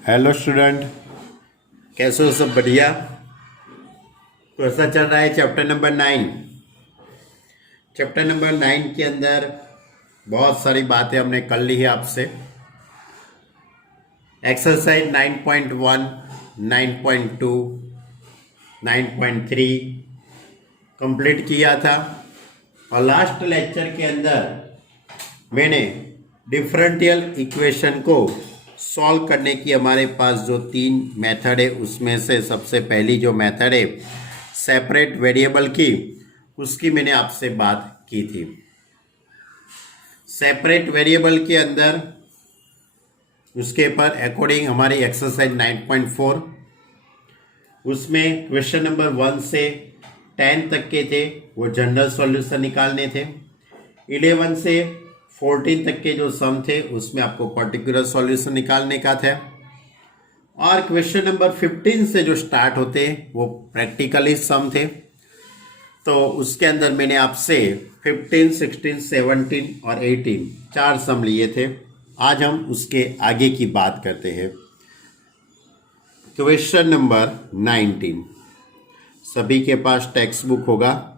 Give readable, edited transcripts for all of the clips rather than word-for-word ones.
Hello student, कैसे हो? सब बढ़िया? तो ऐसा चल रहा है चैप्टर नंबर 9। चैप्टर नंबर 9 के अंदर बहुत सारी बातें हमने कर ली है आपसे। एक्सरसाइज 9.1, 9.2, 9.3 कंप्लीट किया था और लास्ट लेक्चर के अंदर मैंने डिफरेंशियल इक्वेशन को सॉल्व करने की हमारे पास जो 3 मेथड है उसमें से सबसे पहली जो मेथड है सेपरेट वेरिएबल की, उसकी मैंने आपसे बात की थी। सेपरेट वेरिएबल के अंदर उसके पर अकॉर्डिंग हमारी एक्सरसाइज 9.4, उसमें क्वेश्चन नंबर 1 से 10 तक के थे, वो जनरल सॉल्यूशन निकालने थे। 11 से 14 तक के जो सम थे उसमें आपको पर्टिकुलर सॉल्यूशन निकालने का था। और क्वेश्चन नंबर 15 से जो स्टार्ट होते वो प्रैक्टिकली सम थे। तो उसके अंदर मैंने आपसे 15, 16, 17 और 18 4 सम लिए थे। आज हम उसके आगे की बात करते हैं। क्वेश्चन नंबर 19, सभी के पास टेक्स्ट बुक होगा,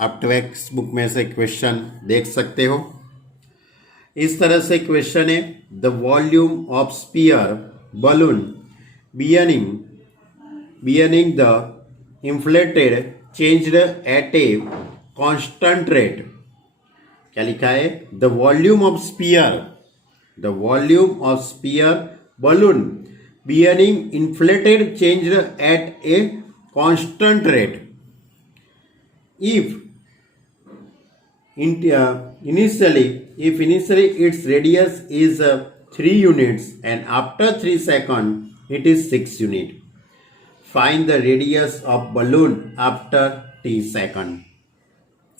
आप टेक्स्ट बुक में से क्वेश्चन देख सकते हो। इस तरह से क्वेश्चन है, the volume of sphere balloon being the inflated changed at a constant rate. क्या लिखा है? The volume of sphere balloon being inflated changed at a constant rate if initially its radius is 3 units and after 3 seconds it is 6 unit. Find the radius of balloon after t second.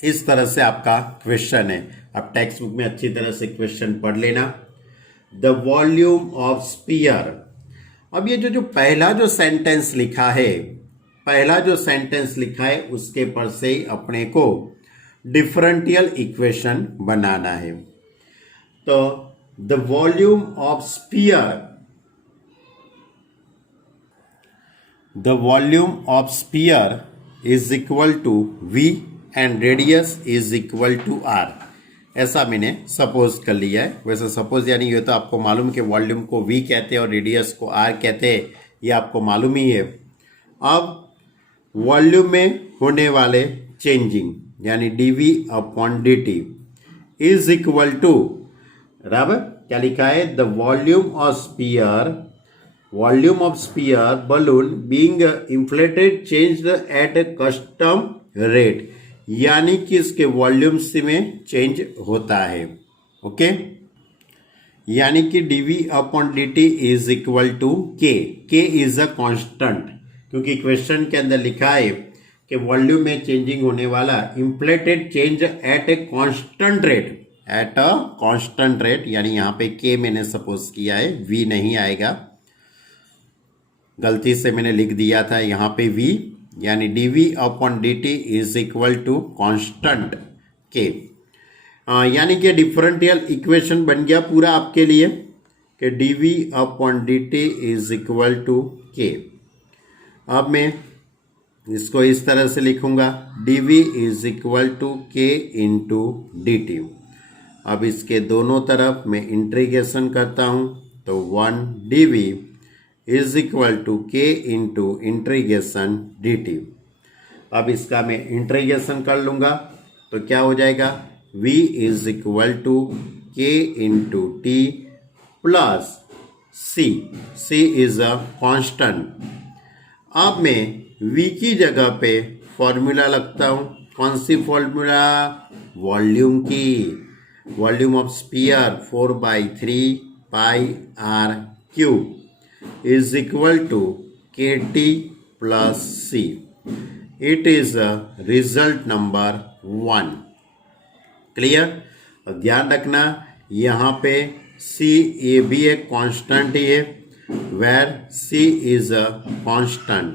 इस तरह से आपका question है। आप text book में अच्छी तरह से क्वेश्चन पढ़ लेना। The volume of spear. अब ये जो पहला जो सेंटेंस लिखा है उसके पर से ही अपने को डिफरेंशियल इक्वेशन बनाना है। तो the volume of sphere is equal to V and radius is equal to R। ऐसा मैंने सपोज कर लिया है। वैसे सपोज यानी ये तो आपको मालूम कि वॉल्यूम को V कहते हैं और रेडियस को R कहते हैं, ये आपको मालूम ही है। अब वॉल्यूम में होने वाले चेंजिंग यानी dV upon dt is equal to, बराबर क्या लिखा है? The volume of sphere balloon being inflated changed at custom rate, यानी कि इसके वॉल्यूम में चेंज होता है। ओके, यानी कि dV upon dt is equal to K is a constant, क्योंकि क्वेश्चन के अंदर लिखा है कि वॉल्यूम में चेंजिंग होने वाला inflated change at a constant rate, यानी यहाँ पे K मैंने सपोज किया है, V नहीं आएगा, गलती से मैंने लिख दिया था यहाँ पे V, यानी dV upon dt is equal to constant K। यानी कि डिफरेंशियल इक्वेशन बन गया पूरा आपके लिए कि dV upon dt is equal to K। अब मैं इसको इस तरह से लिखूंगा, dV is equal to K into dt। अब इसके दोनों तरफ मैं इंटीग्रेशन करता हूं, तो 1 dV is equal to K into integration dt। अब इसका मैं इंटीग्रेशन कर लूंगा तो क्या हो जाएगा? V is equal to K into T plus C is a constant. अब मैं V की जगह पे फॉर्मूला लगता हूं। कौन सी फॉर्मूला? वॉल्यूम की। Volume of sphere 4/3 pi R cube is equal to KT plus C। It is result number 1। Clear? ध्यान रखना यहाँ पे C ये भी एक कांस्टेंट ही है, where C is a constant,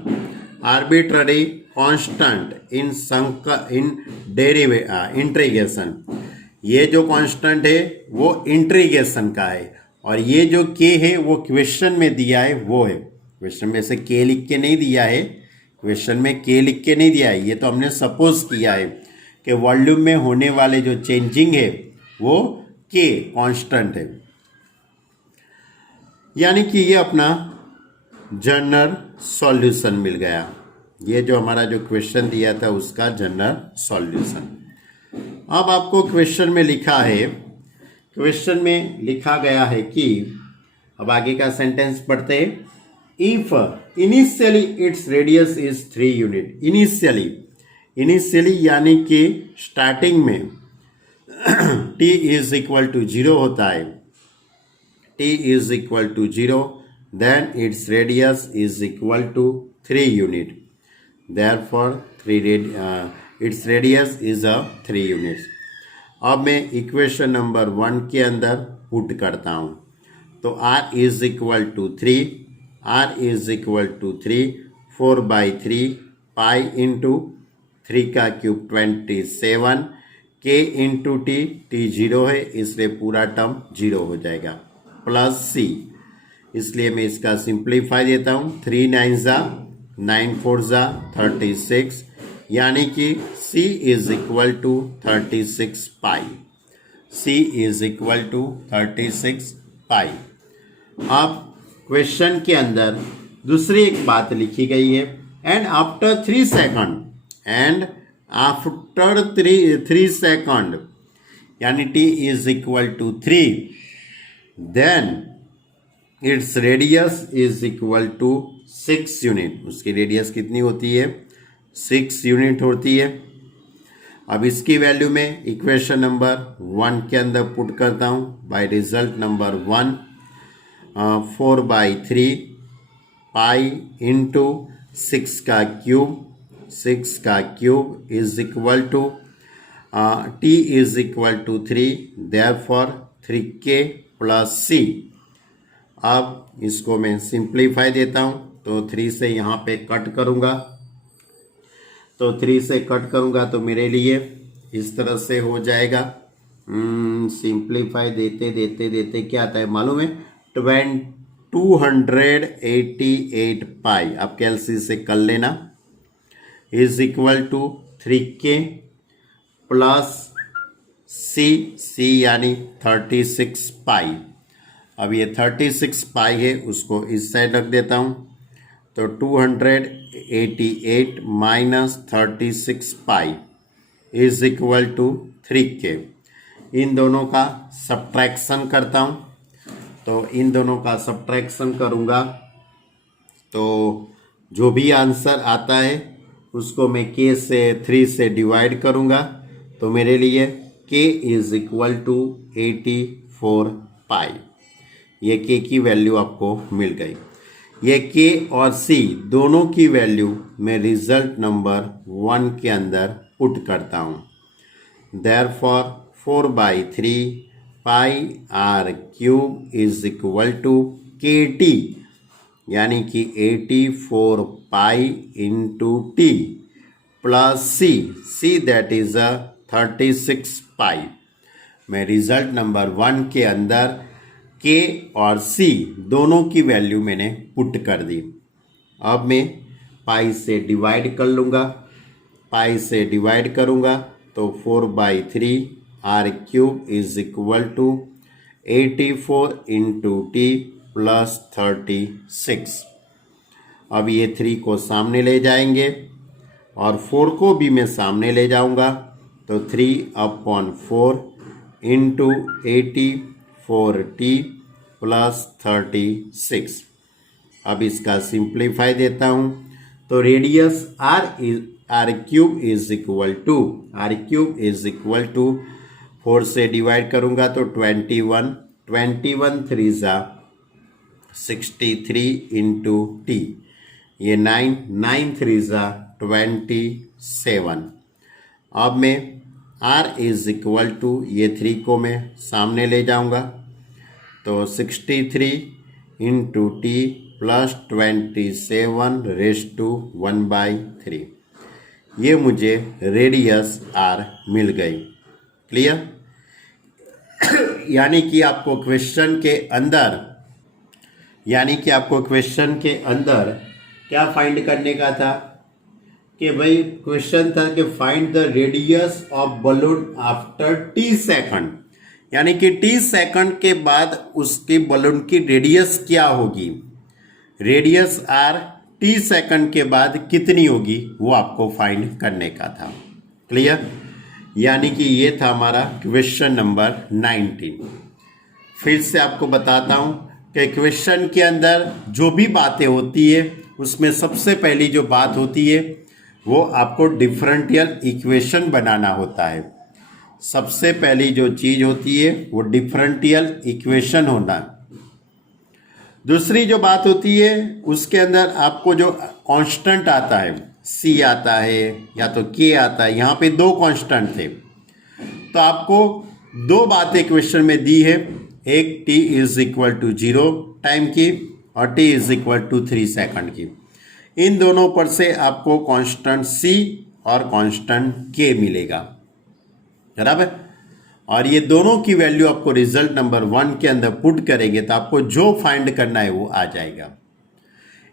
arbitrary constant in integration। ये जो कांस्टेंट है वो इंटीग्रेशन का है और ये जो के है वो क्वेश्चन में दिया है वो है, क्वेश्चन में से के लिख के नहीं दिया है, क्वेश्चन में के लिख के नहीं दिया है, ये तो हमने सपोज किया है कि वॉल्यूम में होने वाले जो चेंजिंग है वो के कांस्टेंट है, यानी कि ये अपना जनरल सॉल्यूशन मिल गया। ये जो हमारा जो क्वेश्चन दिया था उसका जनरल सॉल्यूशन। अब आपको क्वेश्चन में लिखा है, क्वेश्चन में लिखा गया है कि, अब आगे का सेंटेंस पढ़ते हैं, if initially it's radius is 3 unit. Initially यानी कि स्टार्टिंग में t इज इक्वल टू 0 होता है, t is equal to 0, then its radius is equal to 3 unit, therefore its radius is a 3 units। अब मैं इक्वेशन नंबर 1 के अंदर put करता हूँ, तो r is equal to 3, r is equal to 3, 4/3 pi into 3 का cube 27, k into t, t 0 है इसलिए पूरा टर्म 0 हो जाएगा, प्लस c, इसलिए मैं इसका सिंप्लीफाई देता हूँ, 3 9 9 4 36, यानी कि c is equal to 36 pi, c is equal to 36 pi. अब क्वेश्चन के अंदर दूसरी एक बात लिखी गई है, and after 3 second, and after 3 second यानी t is equal to 3, then its radius is equal to 6 unit. उसकी रेडियस कितनी होती है? 6 यूनिट होती है। अब इसकी वैल्यू में इक्वेशन नंबर 1 के अंदर पुट करता हूँ, by result number 1, 4/3 pi into 6 का cube is equal to t is equal to 3, therefore 3k plus c। अब इसको मैं सिंप्लीफाई देता हूँ, तो 3 से यहाँ पे कट करूँगा, तो 3 से कट करूँगा तो मेरे लिए इस तरह से हो जाएगा। सिंप्लीफाई देते क्या आता है मालूम है? 288 पाई, आप कैलसी से कर लेना, is equal to 3k plus c यानी 36 पाई। अब ये 36 पाई है, उसको इस साइड रख देता हूँ, तो 288 minus 36 pi is equal to 3k। इन दोनों का सब्ट्रैक्शन करता हूँ, तो इन दोनों का सब्ट्रैक्शन करूँगा तो जो भी आंसर आता है उसको मैं k से 3 से डिवाइड करूँगा, तो मेरे लिए k इज इक्वल टू 84 पाई। ये k की वैल्यू आपको मिल गई। ये k और c दोनों की वैल्यू मैं रिजल्ट नंबर 1 के अंदर पुट करता हूँ। Therefore 4/3 pi r cube is equal to kt, यानी कि 84 pi into t plus c that is 36 pi. मैं रिजल्ट नंबर 1 के अंदर k और c दोनों की वैल्यू मैंने पुट कर दी। अब मैं पाई से डिवाइड कर लूँगा, पाई से डिवाइड करूँगा तो 4/3 r cube is equal to 84 into t plus 36। अब ये 3 को सामने ले जाएंगे और 4 को भी मैं सामने ले जाऊँगा, तो 3/4 इंटू 84t प्लस 36। अब इसका सिंप्लीफाई देता हूँ, तो radius r cube is equal to 4 से डिवाइड करूँगा तो 21 3 63 इंटू t, ये 9 3 27। अब मैं r इज इक्वल टू, ये 3 को मैं सामने ले जाऊंगा, तो 63 into t plus 27 raise to 1/3, ये मुझे रेडियस r मिल गई। क्लियर? यानी कि आपको क्वेश्चन के अंदर क्या फाइंड करने का था कि भाई क्वेश्चन था कि find the radius of balloon after T second, यानी कि टी सेकंड के बाद उसके बलून की रेडियस क्या होगी, रेडियस आर टी सेकंड के बाद कितनी होगी वो आपको फाइंड करने का था। क्लियर? यानी कि ये था हमारा क्वेश्चन नंबर 19। फिर से आपको बताता हूं कि क्वेश्चन के अंदर जो भी बातें होती है उसमें सबसे पहली जो बात होती है वो आपको डिफरेंशियल इक्वेशन बनाना होता है। सबसे पहली जो चीज होती है वो डिफरेंशियल इक्वेशन होना। दूसरी जो बात होती है उसके अंदर आपको जो कांस्टेंट आता है, सी आता है या तो के आता है, यहाँ पे दो कांस्टेंट थे तो आपको दो बातें क्वेश्चन में दी है, एक t is equal to 0 time की और t is equal to 3 second की। इन दोनों पर से आपको कांस्टेंट c और कांस्टेंट k मिलेगा, बराबर। और ये दोनों की वैल्यू आपको रिजल्ट नंबर 1 के अंदर पुट करेंगे तो आपको जो फाइंड करना है वो आ जाएगा।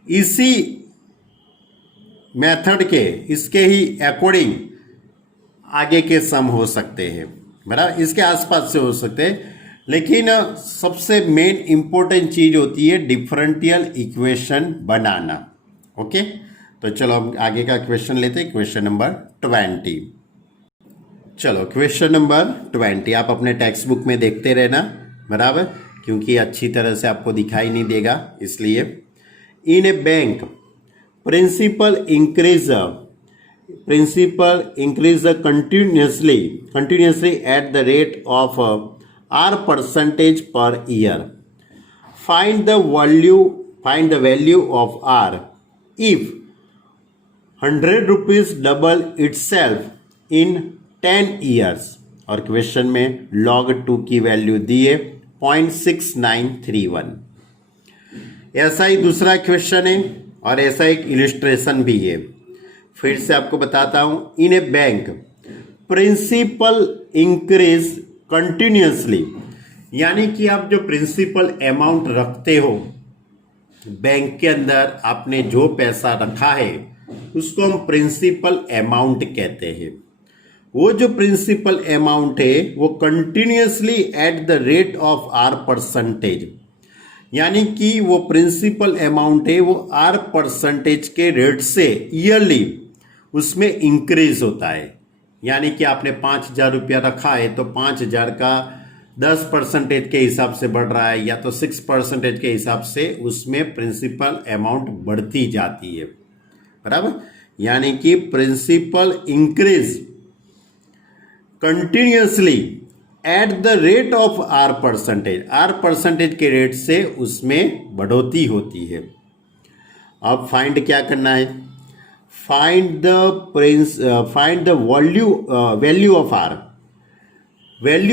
इसी मेथड के इसके ही अकॉर्डिंग आगे के सम हो सकते हैं, बराबर, इसके आसपास से हो सकते हैं, लेकिन सबसे मेन इंपॉर्टेंट चीज होती है डिफरेंशियल इक्वेशन बनाना। ओके, तो चलो हम आगे का क्वेश्चन लेते हैं, क्वेश्चन नंबर 20। चलो क्वेश्चन नंबर 20 आप अपने टेक्स्ट बुक में देखते रहना, बराबर, क्योंकि अच्छी तरह से आपको दिखाई नहीं देगा इसलिए। In a bank principal increase continuously at the rate of r percentage per year. Find the value of r if 100 rupees double itself in 10 years। और क्वेश्चन में log 2 की वैल्यू दी है 0.6931। ऐसा ही दूसरा क्वेश्चन है और ऐसा एक इलिस्ट्रेशन भी है। फिर से आपको बताता हूं, इन a bank principal increase continuously, यानी कि आप जो प्रिंसिपल अमाउंट रखते हो बैंक के अंदर, आपने जो पैसा रखा है उसको हम प्रिंसिपल अमाउंट कहते हैं। वो जो प्रिंसिपल अमाउंट है वो continuously at the rate of r percentage, यानी कि वो प्रिंसिपल अमाउंट है वो आर परसेंटेज के रेट से ईयरली उसमें इंक्रीज होता है। यानी कि आपने 5,000 रुपया रखा है तो 5,000 का 10% के हिसाब से बढ़ रहा है या तो 6% के हिसाब से उसमें प्रिंसिपल अमाउंट बढ़ती जाती है, बराबर। यानी कि principal increase continuously at the rate of r percentage के रेट से उसमें बढ़ोतरी होती है। अब फाइंड क्या करना है, find the value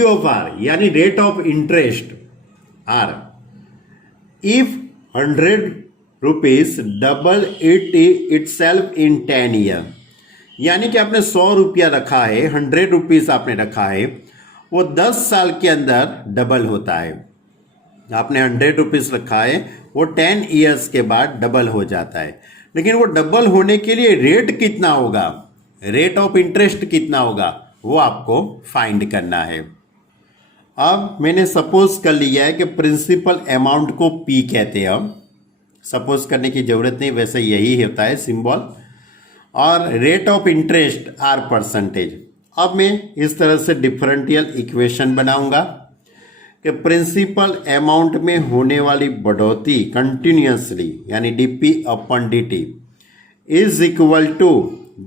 of R यानी rate of interest R if 100 rupees double itself in 10 year. यानी कि आपने 100 रुपया रखा है, 100 रुपीज आपने रखा है, वो 10 साल के अंदर डबल होता है। आपने 100 रुपीज रखा है, वो 10 ईयर्स के बाद डबल हो जाता है। लेकिन वो डबल होने के लिए रेट कितना होगा, रेट ऑफ इंटरेस्ट कितना होगा, वो आपको फाइंड करना है। अब मैंने सपोज कर लिया है कि प्रिंसिपल अमाउंट को पी कहते हैं। हम सपोज करने की जरूरत नहीं, वैसे यही होता है सिंबल, और rate of interest r percentage. अब मैं इस तरह से डिफरेंशियल इक्वेशन बनाऊंगा कि प्रिंसिपल अमाउंट में होने वाली बढ़ोतरी कंटिन्यूसली यानी dp upon dt is equal to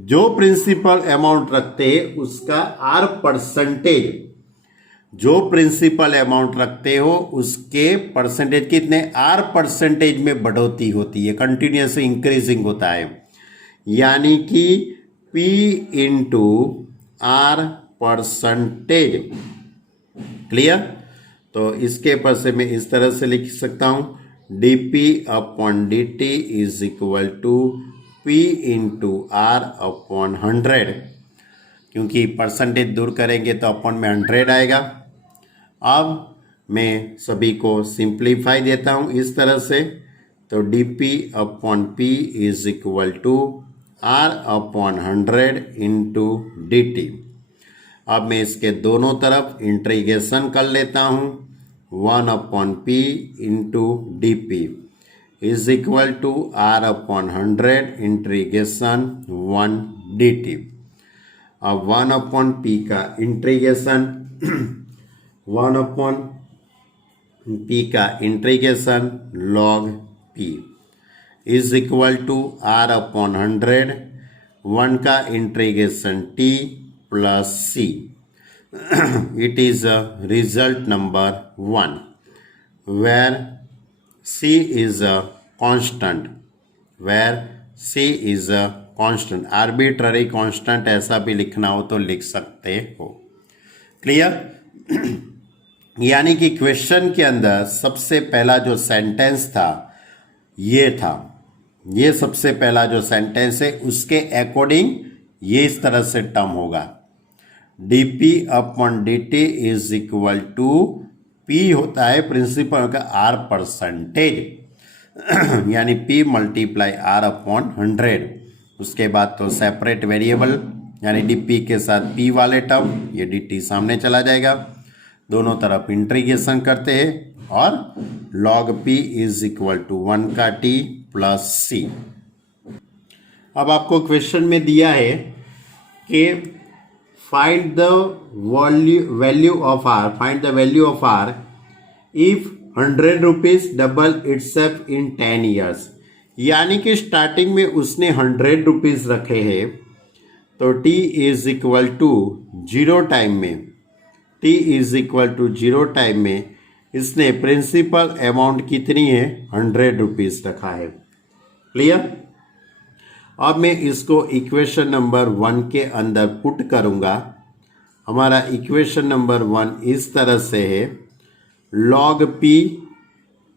जो प्रिंसिपल अमाउंट रखते हैं उसका आर परसेंटेज, जो प्रिंसिपल अमाउंट रखते हो उसके परसेंटेज कितने, आर परसेंटेज में बढ़ोतरी होती है, कंटिन्यूसली इंक्रीजिंग होता है। यानी कि P into r percentage. Clear? तो इसके पर से मैं इस तरह से लिख सकता हूं, dp upon dt is equal to P into r upon 100, क्योंकि परसेंटेज दूर करेंगे तो अपॉन में 100 आएगा। अब मैं सभी को सिंप्लीफाई देता हूँ इस तरह से, तो dp/p is equal to r/100 into dt। अब मैं इसके दोनों तरफ इंटीग्रेशन कर लेता हूँ, 1/p into dp is equal to r/100 integration 1 dt। अब 1/p का इंटीग्रेशन 1/p का integration log p is equal to r/100, 1 का integration t plus c। It is a result number 1 where c is a constant, where c is a constant, arbitrary constant ऐसा भी लिखना हो तो लिख सकते हो। क्लियर? यानी कि क्वेश्चन के अंदर सबसे पहला जो सेंटेंस था ये था, ये सबसे पहला जो सेंटेंस है उसके अकॉर्डिंग ये इस तरह से टर्म होगा, dp/dt is equal to p होता है प्रिंसिपल का r परसेंटेज, यानी p मल्टीप्लाई r/100। उसके बाद तो सेपरेट वेरिएबल यानी dp के साथ p वाले टर्म, ये dt सामने चला जाएगा, दोनों तरफ इंटीग्रेशन करते हैं और log p is equal to 1 का t प्लस c। अब आपको क्वेश्चन में दिया है कि find the value of r, find the value of r if 100 rupees double itself in 10 years। यानी कि स्टार्टिंग में उसने 100 रुपीज रखे हैं, तो t is equal to 0 time में, t is equal to 0 time में इसने प्रिंसिपल अमाउंट कितनी है 100 रुपीज रखा है। क्लियर? अब मैं इसको इक्वेशन नंबर 1 के अंदर पुट करूंगा। हमारा इक्वेशन नंबर 1 इस तरह से है, log p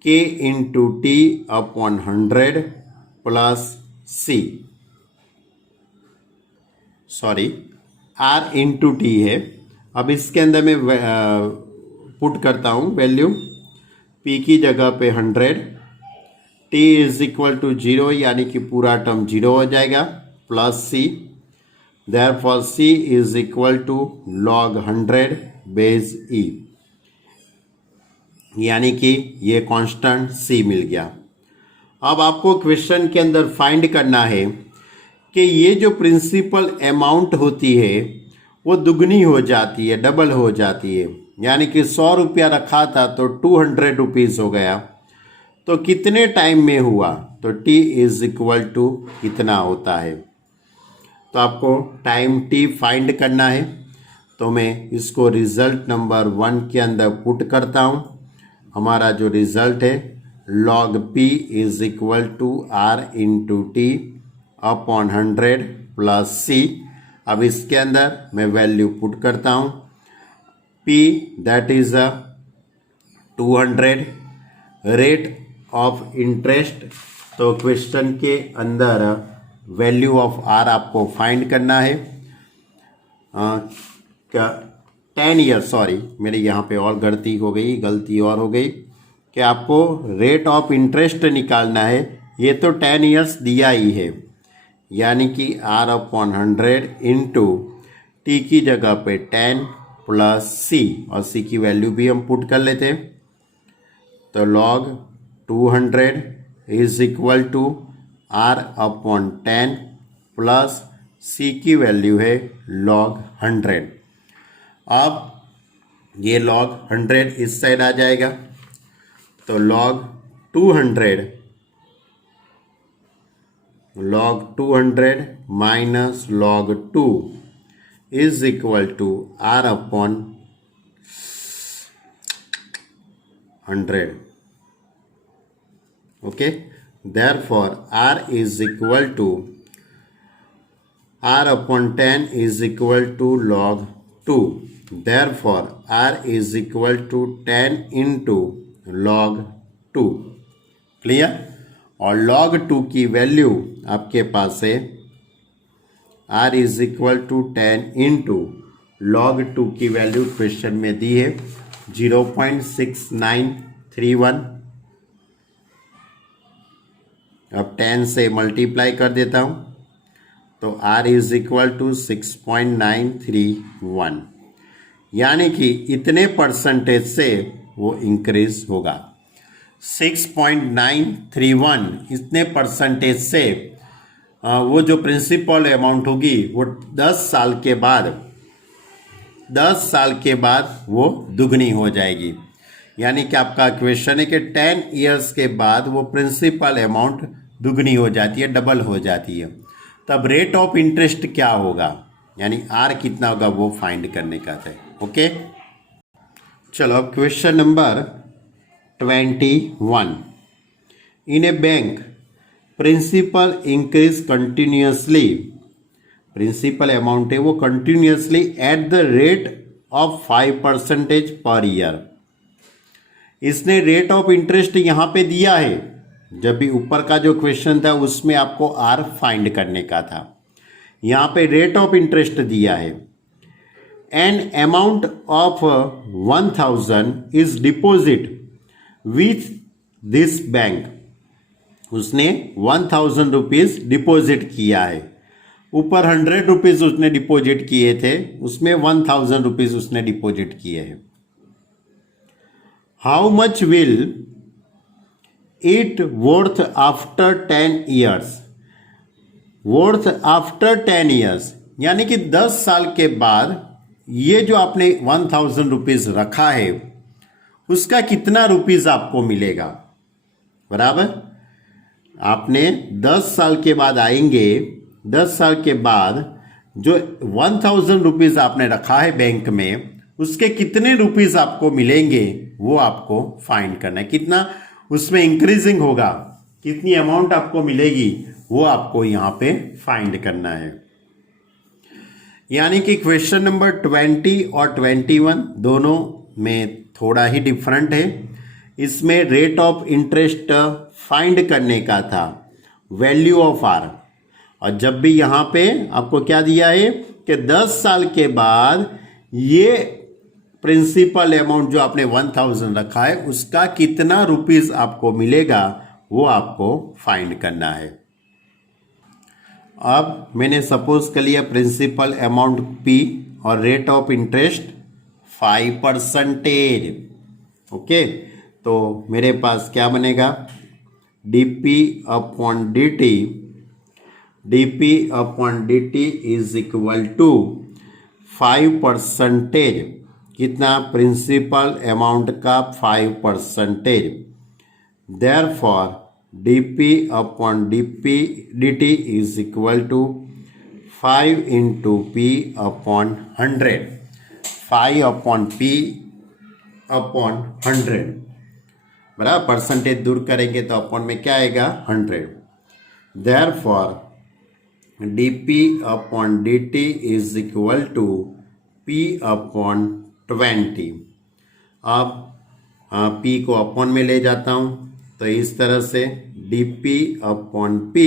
k into t upon 100 plus c, sorry r into T है। अब इसके अंदर मैं पुट करता हूँ वैल्यू, p की जगह पे 100, t इज इक्वल टू 0 यानी कि पूरा टर्म 0 हो जाएगा, plus c, therefore c is equal to log 100 base e, यानी कि ये कांस्टेंट c मिल गया। अब आपको क्वेश्चन के अंदर फाइंड करना है कि ये जो प्रिंसिपल अमाउंट होती है वो दुगनी हो जाती है, डबल हो जाती है, यानी कि 100 रुपया रखा था तो 200 रुपीज़ हो गया, तो कितने टाइम में हुआ, तो t इज इक्वल टू कितना होता है। तो आपको टाइम t फाइंड करना है, तो मैं इसको रिजल्ट नंबर 1 के अंदर पुट करता हूँ। हमारा जो रिजल्ट है log p is equal to r into t upon 100 plus c। अब इसके अंदर मैं वैल्यू पुट करता हूँ, p that is 200, rate of interest, तो क्वेश्चन के अंदर वैल्यू ऑफ r आपको फाइंड करना है। 10 ईयर, सॉरी मेरे यहाँ पे और गलती और हो गई कि आपको रेट ऑफ इंटरेस्ट निकालना है, ये तो 10 ईयर्स दिया ही है, यानी कि r/100 इंटू टी की जगह पे 10 प्लस c, और c की वैल्यू भी हम पुट कर लेते हैं, तो log 200 is equal to r/10 plus c की वैल्यू है log 100। अब ये log 100 इस साइड आ जाएगा, तो log 200 minus log 2 is equal to r/100। Okay, therefore r is equal to r/10 is equal to log 2, therefore r is equal to 10 into log 2। Clear? और log 2 की value आपके पास है r is equal to 10 into log 2 की value question में दी है 0.6931। अब 10 से मल्टीप्लाई कर देता हूँ तो R इज इक्वल टू 6.931, यानी कि इतने परसेंटेज से वो इंक्रीज होगा। 6.931 इतने परसेंटेज से वो जो प्रिंसिपल अमाउंट होगी वो 10 साल के बाद वो दुगनी हो जाएगी। यानी कि आपका क्वेश्चन है कि 10 इयर्स के बाद वो प्रिंसिपल अमाउंट दुगनी हो जाती है, डबल हो जाती है। तब रेट ऑफ इंटरेस्ट क्या होगा, यानी आर कितना होगा वो फाइंड करने का है। ओके, चलो अब question number 21। In a bank principal increase continuously, principal amount है वो continuously at the rate of 5% per year. इसने रेट ऑफ इंटरेस्ट यहाँ पे दिया है, जब भी ऊपर का जो क्वेश्चन था उसमें आपको आर फाइंड करने का था, यहाँ पे रेट ऑफ इंटरेस्ट दिया है। An amount of 1000 is deposit with this bank, उसने 1000 रुपीज डिपॉजिट किया है। ऊपर 100 रुपीज उसने डिपॉजिट किए थे, उसमें 1000 रुपीज उसने डिपॉजिट किए हैं। How much will it worth after 10 years, worth after 10 years, यानी कि 10 साल के बाद ये जो आपने 1000 रुपीज रखा है उसका कितना रुपीज आपको मिलेगा। बराबर, आपने 10 साल के बाद आएंगे, 10 साल के बाद जो 1000 रुपीज आपने रखा है बैंक में, उसके कितने रुपीज आपको मिलेंगे वो आपको फाइंड करना है। कितना उसमें इंक्रीजिंग होगा, कितनी अमाउंट आपको मिलेगी वो आपको यहाँ पे फाइंड करना है। यानी कि क्वेश्चन नंबर 20 और 21 दोनों में थोड़ा ही डिफरेंट है। इसमें रेट ऑफ इंटरेस्ट फाइंड करने का था, वैल्यू ऑफ आर, और जब भी यहाँ पे आपको क्या दिया है कि 10 साल के बाद ये प्रिंसिपल अमाउंट जो आपने 1000 रखा है उसका कितना रुपीस आपको मिलेगा वो आपको फाइंड करना है। अब मैंने सपोज कर लिया प्रिंसिपल अमाउंट P और रेट ऑफ इंटरेस्ट 5%। ओके, तो मेरे पास क्या बनेगा, dp upon dt is equal to 5%, कितना प्रिंसिपल अमाउंट का 5%। Therefore dp upon dt is equal to 5 into p upon 100, 5 upon p upon 100। बराबर, परसेंटेज दूर करेंगे तो अपॉन में क्या आएगा 100। Therefore dp upon dt is equal to p upon 20। अब p को अपॉन में ले जाता हूँ तो इस तरह से dp upon p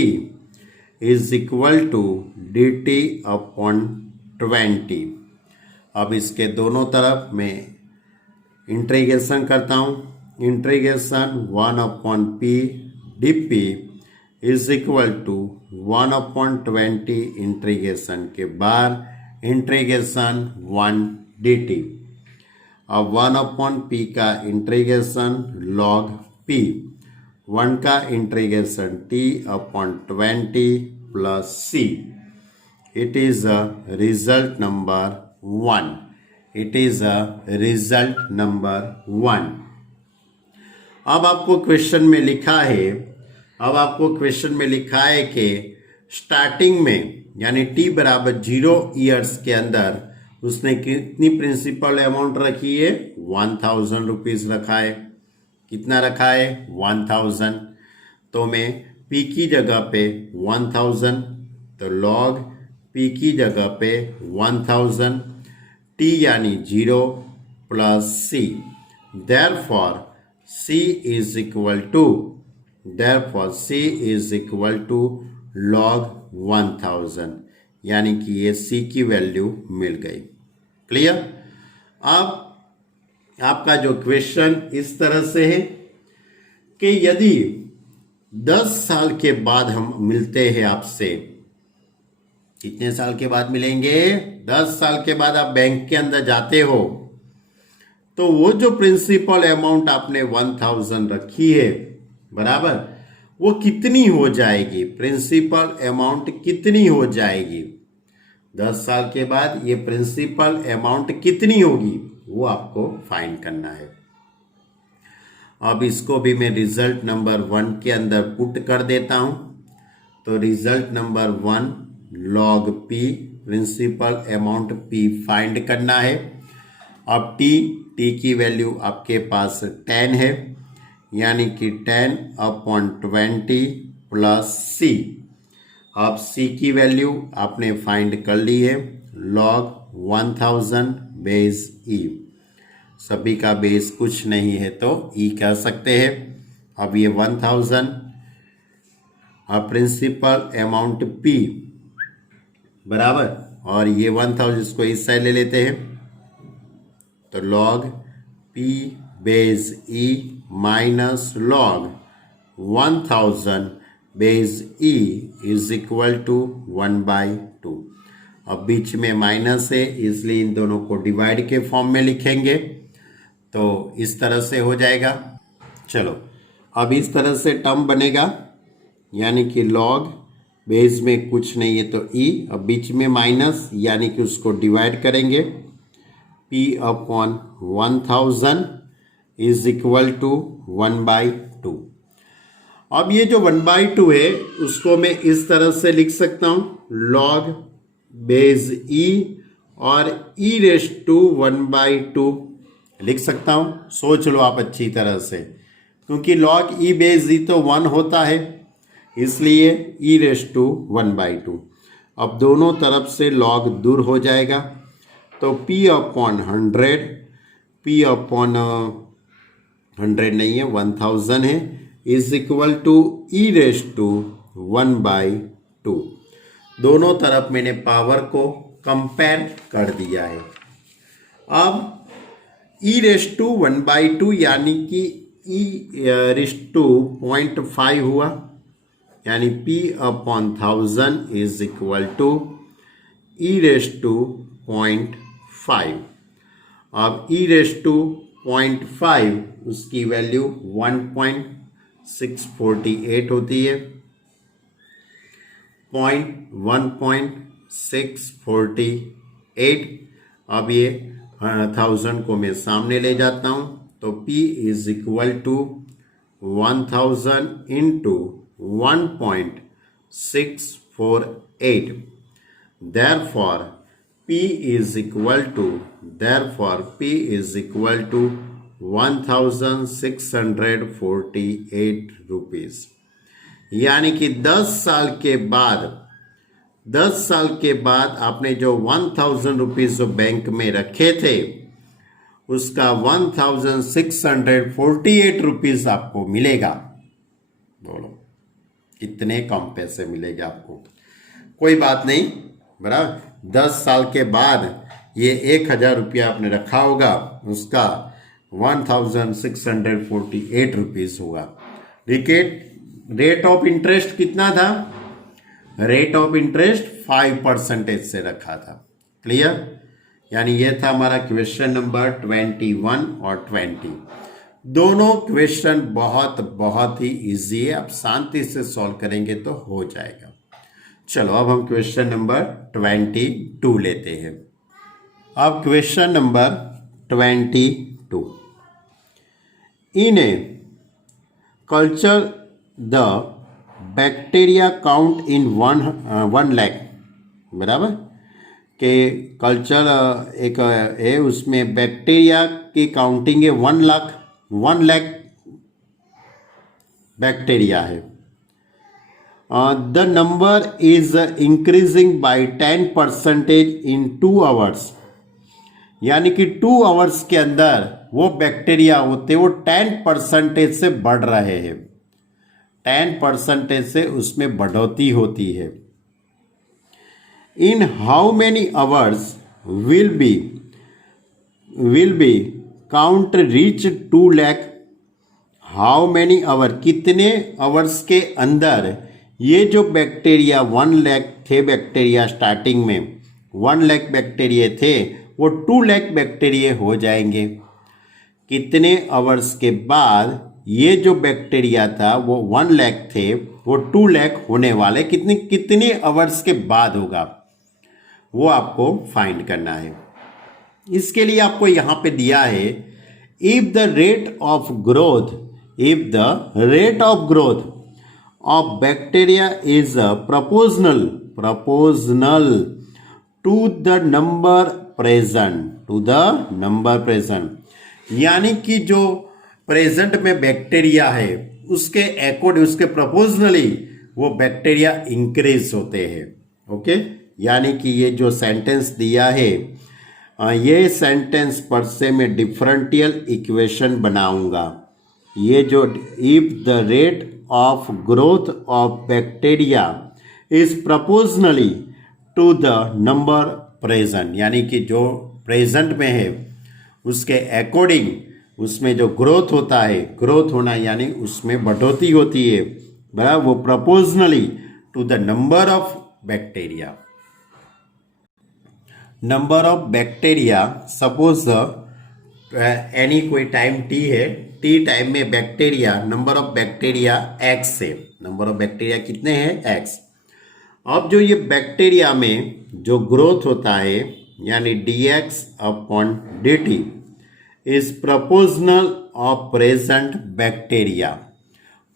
is equal to dt upon 20। अब इसके दोनों तरफ मैं इंटीग्रेशन करता हूँ, integration 1 upon p dp is equal to 1 upon 20 integration के बाद इंटीग्रेशन 1 dt। अब 1 अपॉन p का इंटीग्रेशन log p, 1 का integration t upon 20 plus c। It is a result number 1, it is a result number 1। अब आपको question में लिखा है, अब आपको क्वेश्चन में लिखा है कि स्टार्टिंग में यानी t बराबर 0 ईयर्स के अंदर उसने कितनी प्रिंसिपल अमाउंट रखी है, 1000 रुपीज रखा है। कितना रखा है, 1000। तो मैं p की जगह पे 1000, तो log p की जगह पे 1000, t यानी 0 plus c। Therefore c is equal to, therefore c is equal to log 1000, यानी कि ये c की वैल्यू मिल गई। क्लियर। अब आपका जो क्वेश्चन इस तरह से है कि यदि 10 साल के बाद हम मिलते हैं आपसे, कितने साल के बाद मिलेंगे? 10 साल के बाद आप बैंक के अंदर जाते हो, तो वो जो प्रिंसिपल अमाउंट आपने 1000 रखी है, बराबर, वो कितनी हो जाएगी? प्रिंसिपल अमाउंट कितनी हो जाएगी 10 साल के बाद? ये प्रिंसिपल अमाउंट कितनी होगी वो आपको फाइंड करना है। अब इसको भी मैं रिजल्ट नंबर 1 के अंदर पुट कर देता हूं। तो result number 1 log p, principal amount p find करना है। अब t की वैल्यू आपके पास 10 है, यानी कि 10/20 प्लस c। अब c की वैल्यू आपने फाइंड कर ली है, log 1000 बेस e। सभी का बेस कुछ नहीं है तो e कह सकते हैं। अब ये 1000, अब प्रिंसिपल अमाउंट p, बराबर, और ये 1000 इसको इस साइड ले लेते हैं, तो log p base e minus log 1000 base e is equal to 1/2। अब बीच में माइनस है, इसलिए इन दोनों को डिवाइड के फॉर्म में लिखेंगे, तो इस तरह से हो जाएगा। चलो, अब इस तरह से टर्म बनेगा, यानी कि log बेस में कुछ नहीं है तो e, अब बीच में माइनस, यानी कि उसको डिवाइड करेंगे, p/1000 इज इक्वल टू 1/2। अब ये जो 1/2 है उसको मैं इस तरह से लिख सकता हूं, log बेस e और e रेस टू 1/2 लिख सकता हूं। सोच लो आप अच्छी तरह से, क्योंकि log e बेस e तो 1 होता है, इसलिए e रेस टू 1/2। अब दोनों तरफ से log दूर हो जाएगा, तो p/100, p/100 नहीं है, 1000 है, is equal to e raise to 1/2। दोनों तरफ मैंने पावर को कंपेयर कर दिया है। अब e रेस टू 1/2 यानी कि e रेस टू 0.5 हुआ, यानी p/1000 is equal to e raise to 0.5। अब e रेस टू 0.5 उसकी वैल्यू 1.648 होती है, 1.648। अब ये 1000 को मैं सामने ले जाता हूं, तो p is equal to 1000 into 1.648। therefore p is equal to 1648 rupees. यानी कि 10 साल के बाद आपने जो 1000 रुपीज जो बैंक में रखे थे, उसका 1648 रुपीज आपको मिलेगा। बोलो कितने कम पैसे मिलेगा आपको? कोई बात नहीं, बराबर, 10 साल के बाद ये 1000 रुपया आपने रखा होगा, उसका 1648 रुपीज होगा। रेट ऑफ इंटरेस्ट कितना था? रेट ऑफ इंटरेस्ट 5% से रखा था। क्लियर? यानी ये था हमारा क्वेश्चन नंबर 21 और 20। दोनों क्वेश्चन बहुत ही इजी है, आप शांति से सॉल्व करेंगे तो हो जाएगा। चलो, अब हम क्वेश्चन नंबर 22 लेते हैं। अब question number 22, in a culture the bacteria count in 1 lakh, बराबर, के कल्चर एक है, उसमें बैक्टीरिया की काउंटिंग है 1 लाख बैक्टीरिया है। The number is increasing by 10% in 2 hours, यानी कि 2 आवर्स के अंदर वो बैक्टीरिया होते वो 10% से बढ़ रहे हैं, 10% से उसमें बढ़ोतरी होती है। In how many hours will be count reach 2 lakh, how many hour, कितने आवर्स के अंदर ये जो बैक्टीरिया 1 लाख थे बैक्टीरिया स्टार्टिंग में 1 लाख बैक्टीरिया थे वो 2 लाख बैक्टीरिया हो जाएंगे। कितने आवर्स के बाद ये जो बैक्टीरिया था वो 1 लाख थे वो 2 लाख होने वाले, कितने आवर्स के बाद होगा वो आपको फाइंड करना है। इसके लिए आपको यहां पे दिया है if the rate of growth of bacteria is proportional to the number present, यानी कि जो प्रेजेंट में बैक्टीरिया है उसके अकॉर्डिंग, उसके प्रोपोर्शनली वो बैक्टीरिया इंक्रीज होते हैं। ओके, यानी कि ये जो सेंटेंस दिया है ये सेंटेंस पर से मैं डिफरेंशियल इक्वेशन बनाऊंगा। ये जो if the rate of growth of bacteria is proportionally to the number present, यानी कि जो प्रेजेंट में है उसके अकॉर्डिंग उसमें जो ग्रोथ होता है, ग्रोथ होना यानी उसमें बढ़ोतरी होती है, बराबर, वो proportionally to the number of bacteria. Number of bacteria, suppose any कोई टाइम टी है, टी टाइम में bacteria, number of bacteria x है, नंबर ऑफ बैक्टीरिया कितने हैं एक्स। अब जो ये बैक्टीरिया में जो ग्रोथ होता है यानी dx upon dt is proportional of present bacteria,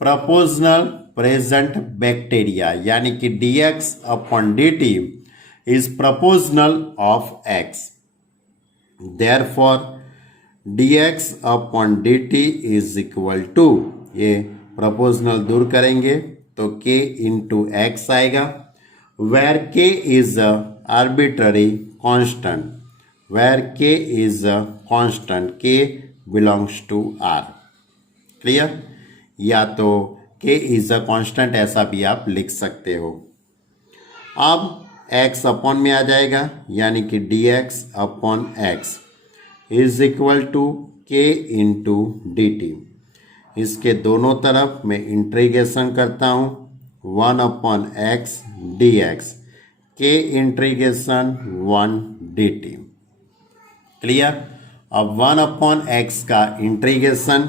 proportional present bacteria यानी कि dx upon dt is proportional of x, therefore dx upon dt is equal to, ये प्रोपोर्शनल दूर करेंगे तो k इंटू एक्स आएगा, where k is arbitrary constant, where k is constant, k belongs to r। Clear, या तो k is a constant ऐसा भी आप लिख सकते हो। अब x अपॉन में आ जाएगा यानी कि dx upon x is equal to k into d t. इसके दोनों तरफ मैं इंटीग्रेशन करता हूँ 1 upon x D x, k integration 1 d t. Clear, अब 1 अपॉन एक्स का इंटीग्रेशन,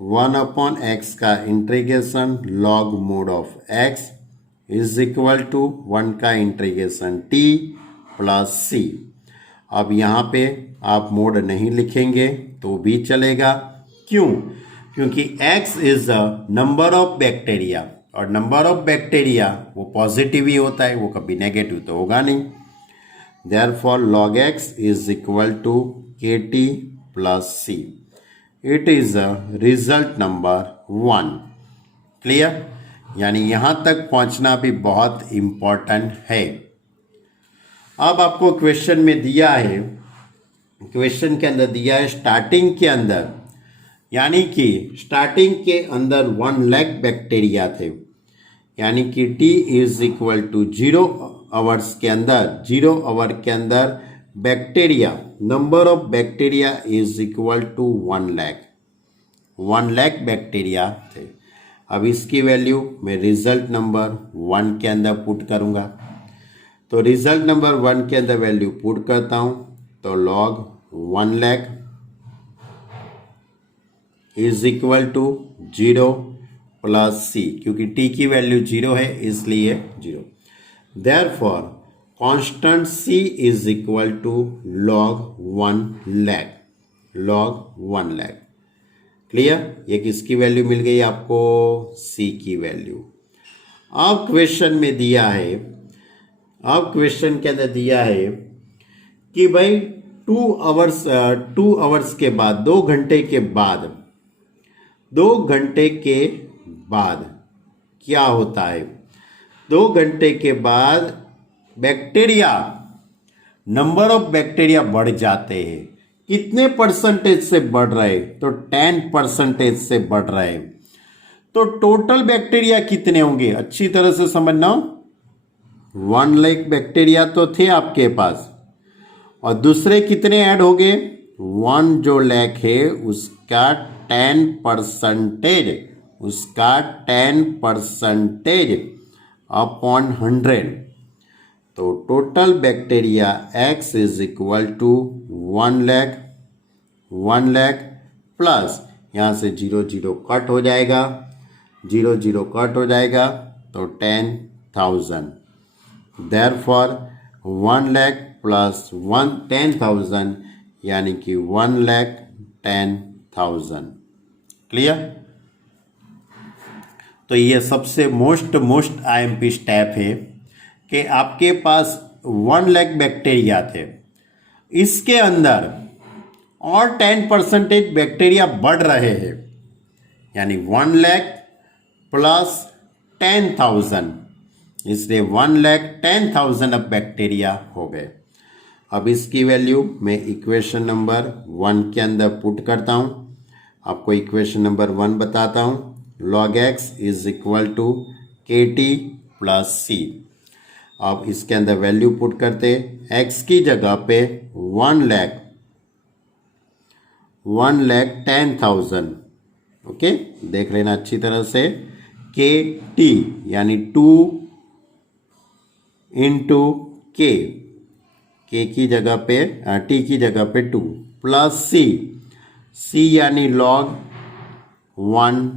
1 अपॉन एक्स का integration log mod of x is equal to 1 का इंटीग्रेशन t प्लस c। अब यहाँ पे आप मोड नहीं लिखेंगे तो भी चलेगा, क्यों? क्योंकि x is a number of bacteria और नंबर ऑफ बैक्टीरिया वो पॉजिटिव ही होता है, वो कभी नेगेटिव तो होगा नहीं। Therefore log x is equal to kt plus c, it is a result number 1। Clear, यानी यहाँ तक पहुँचना भी बहुत इम्पॉर्टेंट है। अब आपको क्वेश्चन में दिया है, क्वेश्चन के अंदर दिया है स्टार्टिंग के अंदर, यानी कि स्टार्टिंग के अंदर 1 लाख बैक्टीरिया थे, यानी कि t is equal to 0 hours के अंदर, 0 आवर के अंदर bacteria, number of bacteria is equal to 1 lakh, 1 lakh bacteria थे। अब इसकी वैल्यू मैं रिजल्ट नंबर 1 के अंदर पुट करूँगा, तो रिजल्ट नंबर 1 के अंदर वैल्यू पुट करता हूँ तो log 1 lakh is equal to 0 plus c, क्योंकि t की वैल्यू 0 है इसलिए 0। Therefore constant c is equal to log 1 lakh, log 1 lakh. Clear, ये किसकी वैल्यू मिल गई आपको? c की वैल्यू। अब क्वेश्चन में दिया है, अब क्वेश्चन के अंदर दिया है कि भाई 2 आवर्स के बाद, 2 घंटे के बाद, 2 घंटे के बाद क्या होता है? 2 घंटे के बाद बैक्टीरिया, नंबर ऑफ बैक्टीरिया बढ़ जाते हैं। कितने परसेंटेज से बढ़ रहे? तो 10% से बढ़ रहे। तो टोटल बैक्टीरिया कितने होंगे? अच्छी तरह से समझना, 1 लाख बैक्टीरिया तो थे आपके पास और दूसरे कितने ऐड हो गए? 1 जो लाख है उसका 10% अपॉन 100। तो total bacteria X is equal to 1 lakh plus यहाँ से 0 0 कट हो जाएगा, 0 0 कट हो जाएगा तो 10,000। देयरफॉर 1 लाख प्लस 10,000 यानी कि 1,10,000। क्लियर? तो ये सबसे मोस्ट आईएमपी स्टेप है कि आपके पास 1 लाख बैक्टीरिया थे, इसके अंदर और 10% बैक्टीरिया बढ़ रहे हैं, यानी 1 लाख प्लस 10,000, इसलिए 1,10,000 अब बैक्टीरिया हो गए। अब इसकी वैल्यू मैं इक्वेशन नंबर 1 के अंदर पुट करता हूँ। आपको इक्वेशन नंबर 1 बताता हूँ। log x is equal to KT plus C। अब इसके अंदर वैल्यू पुट करते, x की जगह पे 1,10,000। ओके, देख लेना अच्छी तरह से। KT यानी 2 इंटू K, K की जगह पे T की जगह पे 2 प्लस C यानी log 1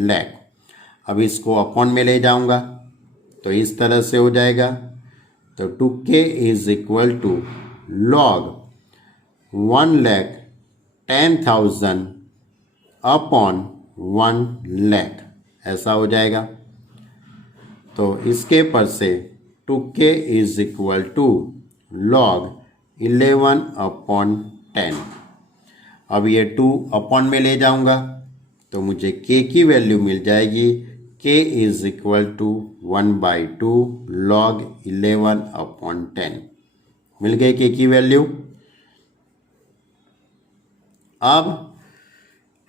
लाख। अब इसको अपॉन में ले जाऊंगा तो इस तरह से हो जाएगा। तो 2K is equal to log 1,10,000 upon 1 lakh, ऐसा हो जाएगा। तो इसके पर से 2K is equal to log 11 upon 10। अब ये 2 अपॉन में ले जाऊंगा तो मुझे K की वैल्यू मिल जाएगी। K is equal to 1/2 log 11 upon 10। मिल गई K की वैल्यू। अब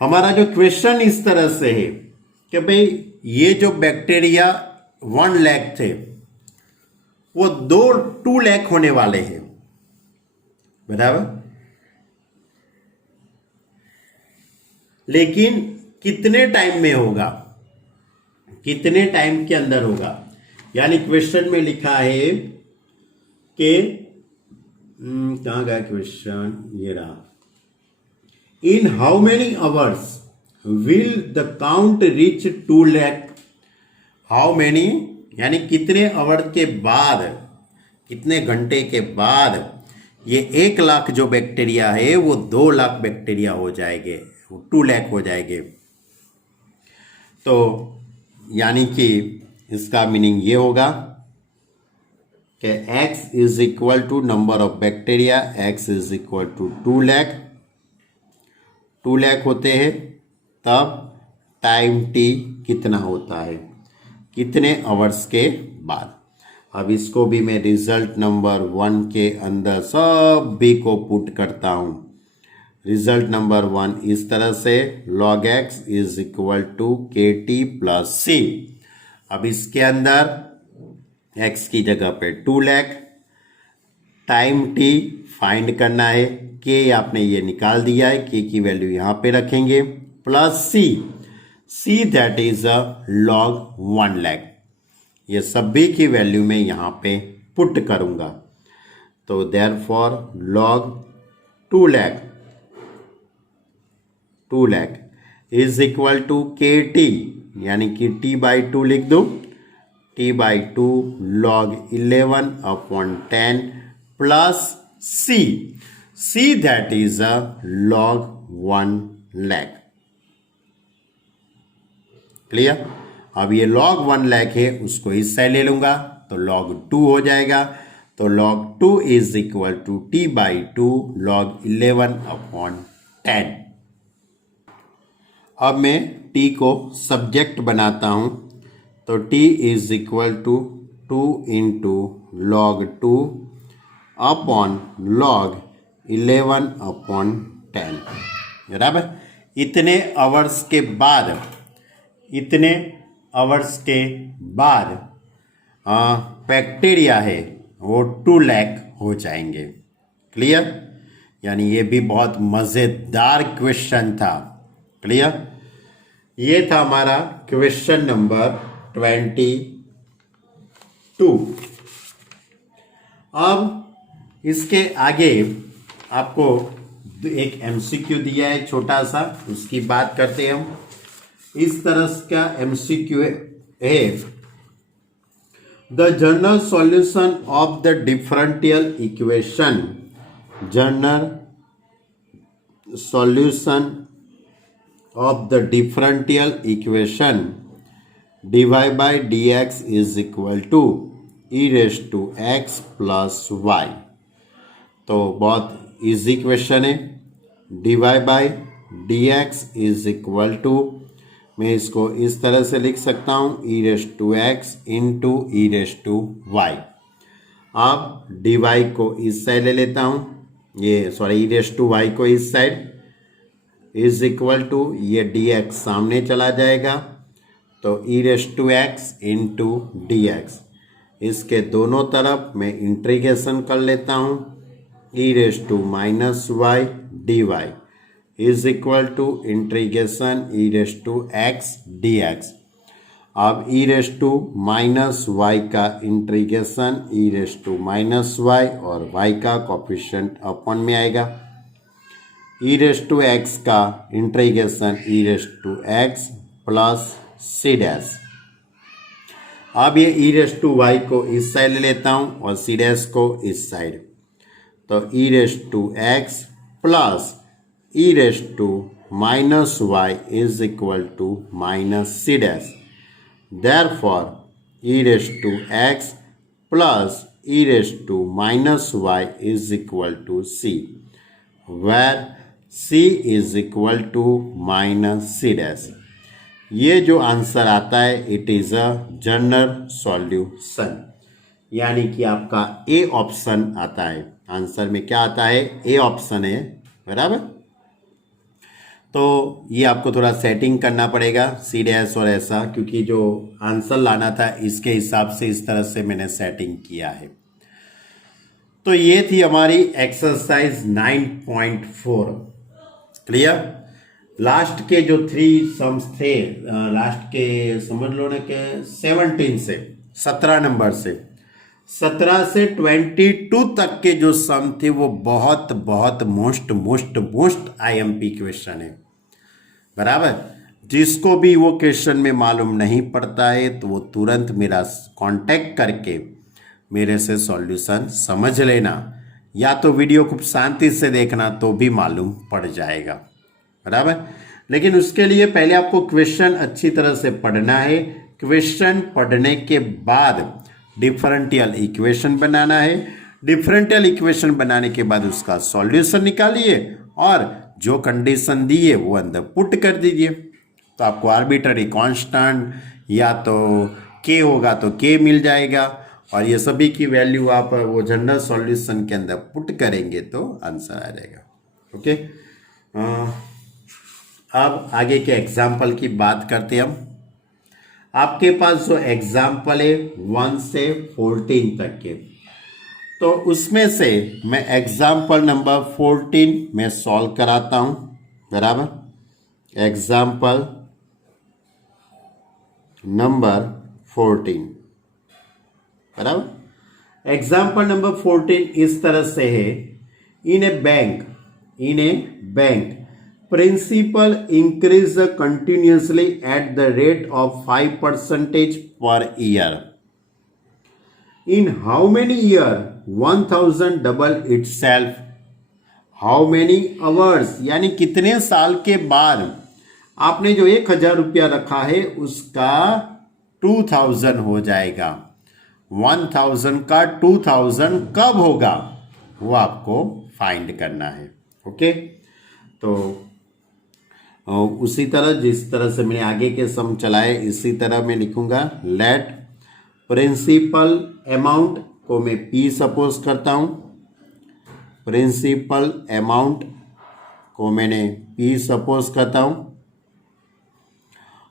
हमारा जो क्वेश्चन इस तरह से है कि भाई ये जो बैक्टीरिया 1 लाख थे वो 2 लाख होने वाले हैं, बराबर। लेकिन कितने टाइम में होगा, कितने टाइम के अंदर होगा? यानी क्वेश्चन में लिखा है कि कहाँ गया क्वेश्चन, ये रहा। इन how many hours will the count reach 2 lakh? How many यानी कितने आवर के बाद, कितने घंटे के बाद ये 1 लाख जो बैक्टीरिया है वो 2 लाख बैक्टीरिया हो जाएंगे, 2 लाख हो जाएंगे। तो यानी कि इसका मीनिंग ये होगा कि x is equal to number of bacteria, x is equal to 2 lakh. 2 lakh होते हैं तब टाइम t कितना होता है, कितने आवर्स के बाद। अब इसको भी मैं रिजल्ट नंबर 1 के अंदर सभी को पुट करता हूँ। रिजल्ट नंबर 1 इस तरह से log x is equal to KT plus C। अब इसके अंदर x की जगह पे 2 लाख, टाइम t फाइंड करना है, k आपने ये निकाल दिया है, k की वैल्यू यहाँ पे रखेंगे, plus C that is a log 1 lakh. ये सभी की वैल्यू में यहाँ पे पुट करूँगा। तो therefore log 2 lakh is equal to KT यानी कि T/2 लिख दो, T/2 log 11 upon 10 plus C that is a log 1 lakh. Clear? अब ये log 1 लाख है, उसको इस साइड ले लूंगा तो log 2 हो जाएगा। तो log 2 is equal to T/2 log 11 upon 10। अब मैं t को सब्जेक्ट बनाता हूं तो t is equal to 2 into log 2 upon log 11 upon 10, बराबर। इतने आवर्स के बाद बैक्टीरिया है वो 2 लाख हो जाएंगे। क्लियर? यानी ये भी बहुत मज़ेदार क्वेश्चन था। क्लियर? ये था हमारा क्वेश्चन नंबर 22। अब इसके आगे आपको एक एमसीक्यू दिया है छोटा सा, उसकी बात करते हैं हम। इस तरह का एमसीक्यू है, the general solution of the differential equation, general solution of the differential equation dy by dx is equal to e raised to x plus y। तो बहुत इजी क्वेश्चन है। dy by dx is equal to, मैं इसको इस तरह से लिख सकता हूँ, e raised to x into e raised to y। अब dy को इस साइड ले लेता हूँ, ये sorry e raised to y को इस साइड, इज इक्वल टू ये dx सामने चला जाएगा, तो e raised to X into D X, इसके दोनों तरफ मैं इंटीग्रेशन कर लेता हूँ, e raised to minus Y D Y is equal to integration e raised to X D X. अब e raised to minus Y का integration e raised to minus Y और y का कोफिशिएंट अपॉन में आएगा, e raised to x का integration e raised to x plus c dash. अब ये e raised to Y को इस साइड ले लेता हूँ और सी डैश को इस साइड, तो e raised to x plus e raised to minus y is equal to minus c dash. Therefore e raised to x plus e raised to minus y is equal to c, where c is equal to minus c dash. ये जो answer आता है it is a general solution, यानी कि आपका A option आता है। Answer में क्या आता है? ए ऑप्शन है, बराबर। तो ये आपको थोड़ा सेटिंग करना पड़ेगा सी डैश और ऐसा, क्योंकि जो आंसर लाना था इसके हिसाब से इस तरह से मैंने सेटिंग किया है। तो ये थी हमारी एक्सरसाइज 9.4। क्लियर? लास्ट के जो 3 सम्स थे, लास्ट के समझ लो ना कि 17 से 17 नंबर से 17 से 22 तक के जो सम थे वो बहुत बहुत मोस्ट आईएमपी क्वेश्चन है, बराबर। जिसको भी वो क्वेश्चन में मालूम नहीं पड़ता है तो वो तुरंत मेरा कांटेक्ट करके मेरे से सॉल्यूशन समझ लेना, या तो वीडियो खूब शांति से देखना तो भी मालूम पड़ जाएगा, बराबर। लेकिन उसके लिए पहले आपको क्वेश्चन अच्छी तरह से पढ़ना है। क्वेश्चन पढ़ने के बाद डिफरेंशियल इक्वेशन बनाना है। डिफरेंशियल इक्वेशन बनाने के बाद उसका सॉल्यूशन निकालिए और जो कंडीशन दी है वो अंदर पुट कर दीजिए, तो आपको आर्बिट्ररी कांस्टेंट या तो k होगा तो k मिल जाएगा, और ये सभी की वैल्यू आप वो जनरल सॉल्यूशन के अंदर पुट करेंगे तो आंसर आ जाएगा। ओके, अब आगे के एग्जाम्पल की बात करते हैं हम। आपके पास जो एग्जाम्पल है 1 से 14 तक के, तो उसमें से मैं एग्जाम्पल नंबर 14 में सॉल्व कराता हूं, बराबर। एग्जाम्पल नंबर 14, बराबर। एग्जाम्पल नंबर 14 इस तरह से है, इन a bank principal increase continuously at the rate of 5% per year. In how many years 1000 double itself? How many hours, यानी कितने साल के बाद आपने जो 1000 रुपया रखा है उसका 2000 हो जाएगा। 1000 का 2000 कब होगा वो आपको फाइंड करना है। ओके, तो उसी तरह जिस तरह से मैंने आगे के सम चलाए इसी तरह मैं लिखूंगा। लेट प्रिंसिपल अमाउंट को मैं P सपोज करता हूं, प्रिंसिपल अमाउंट को मैंने P सपोज करता हूं,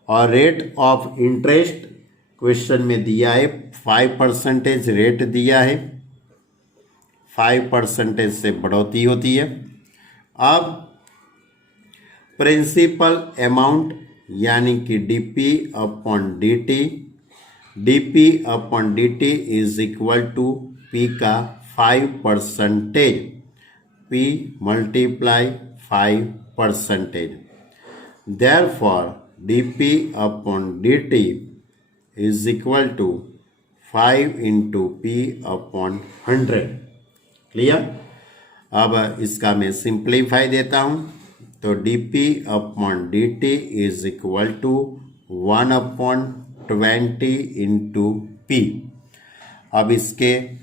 और रेट ऑफ इंटरेस्ट क्वेश्चन में दिया है 5% रेट दिया है, 5% से बढ़ोतरी होती है। अब प्रिंसिपल अमाउंट यानी कि dp upon dt is equal to p का 5%, p multiply 5%। Therefore, dp upon dt is equal to 5 into p upon 100। Clear? अब इसका मैं सिंप्लीफाई देता हूँ, तो dp upon dt is equal to 1/20 into p। अब इसके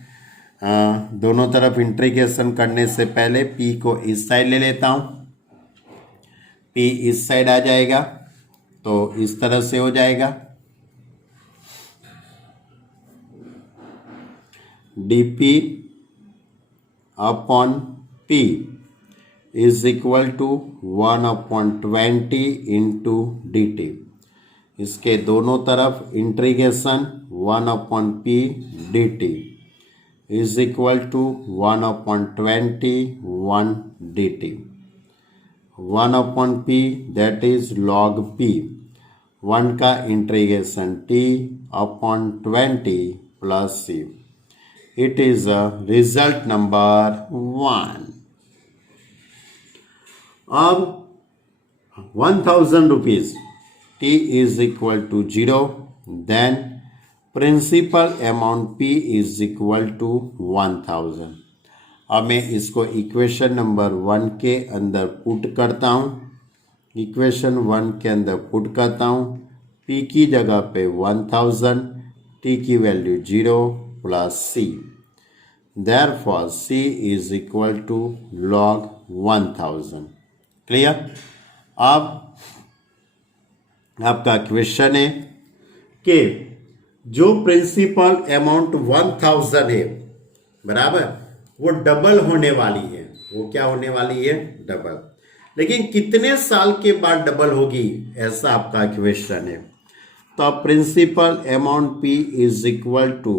दोनों तरफ इंटीग्रेशन करने से पहले p को इस साइड ले लेता हूँ, p इस साइड आ जाएगा तो इस तरह से हो जाएगा, dp upon p is equal to 1/20 into dt। इसके दोनों तरफ integration 1/p dt is equal to 1/20 1 dt। 1/p that is log p, 1 का integration t upon 20 plus c। It is a result number 1। अब 1000 rupees t is equal to 0, then principal amount p is equal to 1000। अब मैं इसको equation number 1 के अंदर put करता हूँ, equation 1 के अंदर पुट करता हूँ, p की जगह पे 1000, t की value 0 plus c। Therefore c is equal to log 1000। Clear? अब आपका क्वेश्चन है कि जो प्रिंसिपल अमाउंट 1000 है, बराबर, वो डबल होने वाली है। वो क्या होने वाली है? डबल। लेकिन कितने साल के बाद डबल होगी, ऐसा आपका क्वेश्चन है। तो अब principal amount p is equal to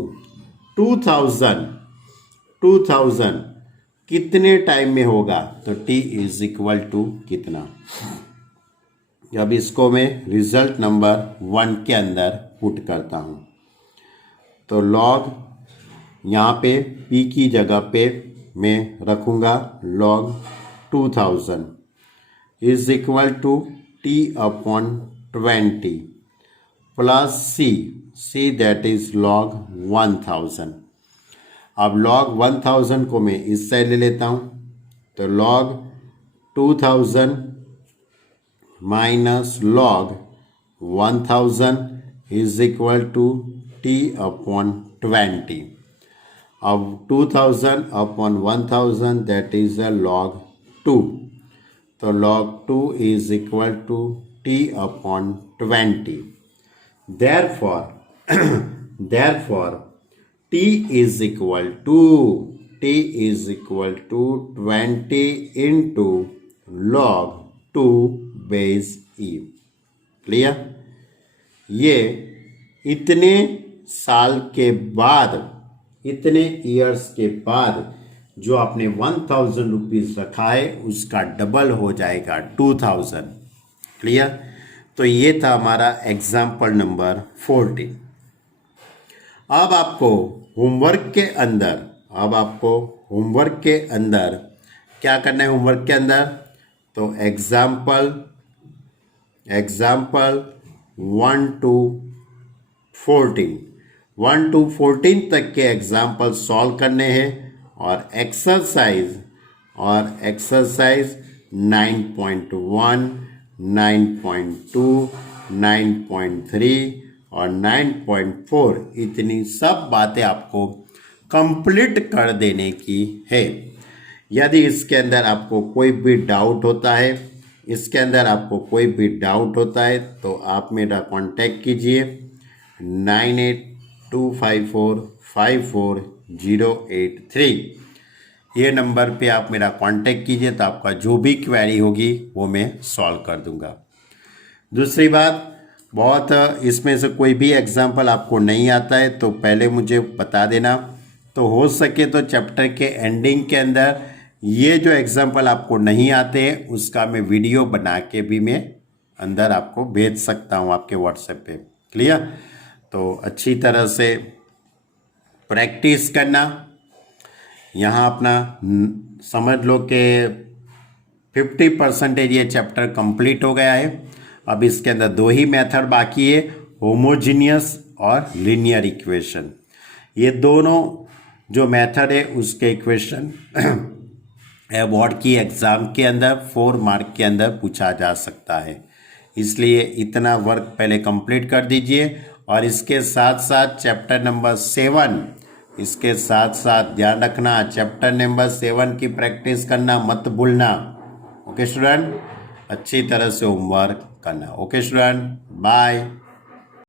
2000 कितने टाइम में होगा, तो t इज इक्वल टू कितना। अब इसको मैं रिजल्ट नंबर 1 के अंदर पुट करता हूं, तो लॉग यहाँ पे p की जगह पे मैं रखूँगा log 2000 is equal to t upon 20 plus c that is log 1000। अब log 1000 को मैं इस साइड ले लेता हूँ, तो log 2000 minus log 1000 is equal to t upon 20। अब 2000 upon 1000 that is a log 2, तो log 2 is equal to t upon 20। therefore t is equal to 20 into log 2 base e। Clear? ये इतने साल के बाद, इतने ईयर्स के बाद जो आपने 1000 रुपीज रखा है उसका डबल हो जाएगा 2000। क्लियर? तो ये था हमारा एग्जाम्पल नंबर 14। अब आपको होमवर्क के अंदर क्या करना है? होमवर्क के अंदर तो एग्जाम्पल 1 to 14 तक के एग्जाम्पल सॉल्व करने हैं, और एक्सरसाइज 9.1, 9.2, 9.3 और 9.4 इतनी सब बातें आपको कंप्लीट कर देने की है। यदि इसके अंदर आपको कोई भी डाउट होता है तो आप मेरा कांटेक्ट कीजिए 9825454083। ये नंबर पे आप मेरा कांटेक्ट कीजिए, तो आपका जो भी क्वेरी होगी वो मैं सॉल्व कर दूंगा। दूसरी बात, बहुत इसमें से कोई भी एग्जाम्पल आपको नहीं आता है तो पहले मुझे बता देना, तो हो सके तो चैप्टर के एंडिंग के अंदर ये जो एग्जाम्पल आपको नहीं आते हैं उसका मैं वीडियो बना के भी मैं अंदर आपको भेज सकता हूँ आपके व्हाट्सएप पे। क्लियर? तो अच्छी तरह से प्रैक्टिस करना। यहाँ अपना समझ लो कि 50% ये चैप्टर कंप्लीट हो गया है। अब इसके अंदर दो ही मेथड बाकी है, होमोजीनियस और लीनियर इक्वेशन। ये दोनों जो मेथड है उसके इक्वेशन बोर्ड की एग्ज़ाम के अंदर 4 मार्क के अंदर पूछा जा सकता है। इसलिए इतना वर्क पहले कंप्लीट कर दीजिए और इसके साथ साथ चैप्टर नंबर 7, इसके साथ साथ ध्यान रखना चैप्टर नंबर 7 की प्रैक्टिस करना मत भूलना। ओके स्टूडेंट, अच्छी तरह से होमवर्क करना। Okay student, bye.